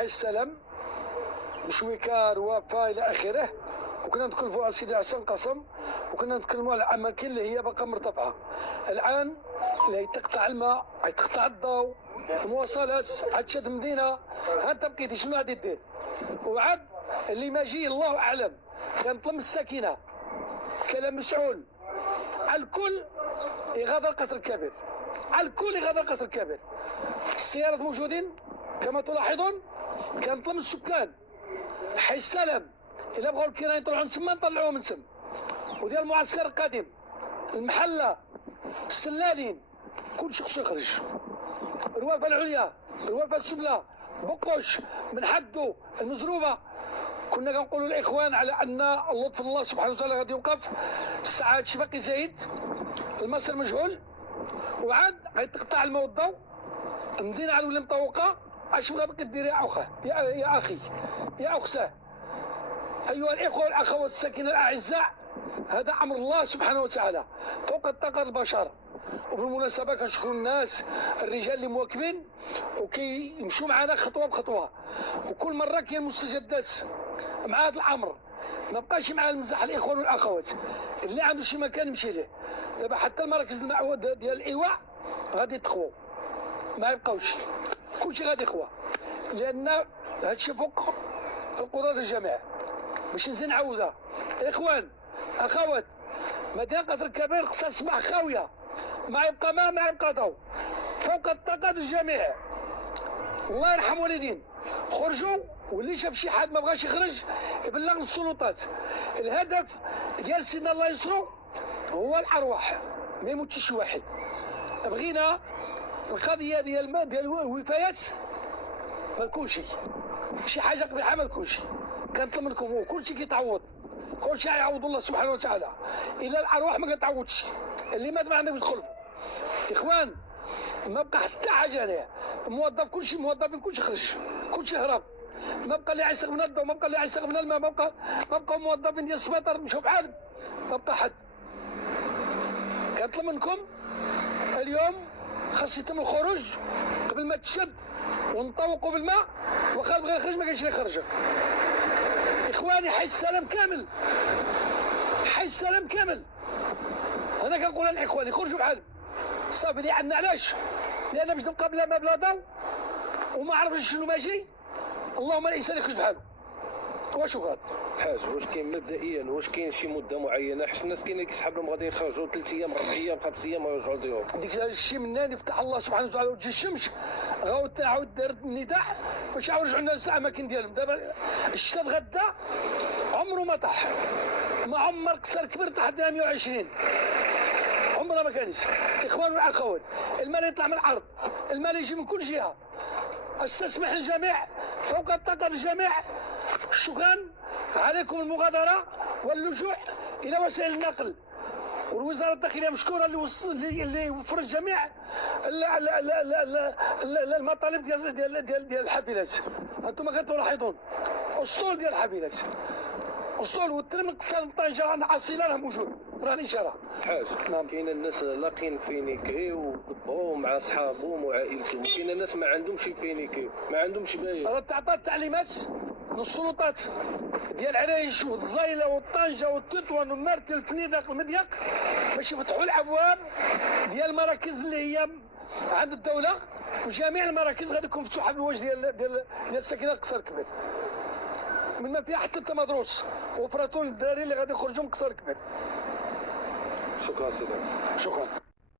حي السلام بشويكار وفا الى اخره، وكنا نتكلموا على سيدي حسن قاسم، وكنا نتكلموا على اماكن اللي هي باقا مرتفعه. الان اللي تقطع الماء، تقطع الضوء، المواصلات، عاد تشد مدينه، انت بقيتي شنو غادي دير؟ وعاد اللي ما جي الله اعلم. كنطلب السكينه، كلام مسؤول، الكل يغادر قطر الكبير، الكل يغادر قطر الكبير. السيارات موجودين كما تلاحظون. كنطلب السكان حي السلام الا بغاو الكيران يطلعوا من تما نطلعوهم من تما، وديال المعسكر القديم، المحله، السلالين، كلشي خصو يخرج. الروافه العليا، الروافه السفلى، بقوش، من حدو، المزروبه. كنا كنقولوا للاخوان على ان اللطف الله سبحانه وتعالى غادي يوقف. الساعه هادشي باقي زايد، المصير مجهول، وعاد غيتقطع الماء والضوء، المدينه عاد ولا مطوقه. اش بغا دير يا اخا، يا اخي، يا اختاه، ايها الاخوه والاخوات الساكنين الاعزاء، هذا امر الله سبحانه وتعالى فوق طاقه البشر. وبالمناسبه كنشكروا الناس الرجال اللي مواكبين وكيمشوا معنا خطوه بخطوه، وكل مره كاين مستجدات مع هذا الامر. ما بقاش مع المزاح الاخوان والاخوات، اللي عنده شي مكان يمشي ليه. دابا حتى المراكز ديال الايواء غادي يتخووا، ما يبقاوش، كلشي غادي يخوى، لان هادشي فوق القدرات الجميع. باش نزيد نعاودها، اخوان اخوات، مدينه قطر الكبير خصها تصبح خاويه، ما يبقى ماء، ما يبقى ضوء، فوق الطاقات الجميع. الله يرحم والدين، خرجوا، واللي شاف شي حد ما بغاش يخرج يبلغ للسلطات. الهدف ديال سيدنا الله يسرو هو الارواح، ما يموتش شي واحد. بغينا القضيه ديال الوفيات ما تكونش شي حاجه قبيحه، ما تكونش. كنطلب منكم وكلشي كيتعوض، كلشي يعوض الله سبحانه وتعالى، الا الارواح ما كتعوضش. اللي مات ما عندك تدخل. اخوان ما بقى حتى حاجه هنايا، موظف كلشي، موظفين كلشي خرج، كلشي هرب. ما بقى اللي يعيش من الضوء، ما بقى اللي يعيش من الماء، ما بقى موظفين ديال السبيطار مشاو بحالهم، ما بقى حد. كنطلب منكم اليوم خاص يتم الخروج قبل ما تشد ونطوقوا بالماء، واخا بغى يخرج ما كاينش اللي يخرجك. اخواني حي السلام كامل، حي السلام كامل، انا كنقولها للاخوان يخرجوا بحالهم صافي. اللي عندنا علاش؟ لان باش نبقى بلا ما بلا ضوء وما عرفش شنو ماشي، اللهم الانسان يخرج بحاله. وشكرا. حاج، واش كاين مبدئيا واش كاين شي مده معينه؟ حيت الناس كاين اللي كيسحب لهم غادي يخرجوا 3 ايام 4 ايام 5 ايام ويرجعوا لديهم. ديك الشيء منين يفتح الله سبحانه وتعالى وتجي الشمس عاود دار النداء باش يعاود يرجعوا الناس للاماكن ديالهم. دابا الشتا غدا عمره ما طاح، ما عمر قصر كبر طاح 120، عمرها ما كانش. اخوان واخوات، المال يطلع من الارض، المال يجي من كل جهه. استسمح للجميع فوق الطاقه للجميع. شكرا عليكم المغادره واللجوء الى وسائل النقل، والوزاره الداخليه مشكوره اللي وفر الجميع المطالب ديال الحافلات. انتم كتلاحظون اسطول ديال الحافلات، اسطول، والترم القصر من طنجه عاصله راه موجود، راه الاشاره. حاج، كاين الناس لاقين فينيكي ودبروا مع صحابهم وعائلتهم، كاين الناس ما عندهمش فينيكي، ما عندهمش باين. راه تعطات التعليمات من السلطات ديال العرايش والزايله والطنجه والتطوان والمرتل والفنيدق والمضيق باش يفتحوا الابواب ديال المراكز اللي هي عند الدوله، وجميع المراكز غادي تكون مفتوحه بالوجه ديال الساكنه قصر الكبير، من ما فيها حتى التمدروس، وفراتون الدراري اللي غادي يخرجوا من قصر الكبير. شكرا سيدي. شكرا.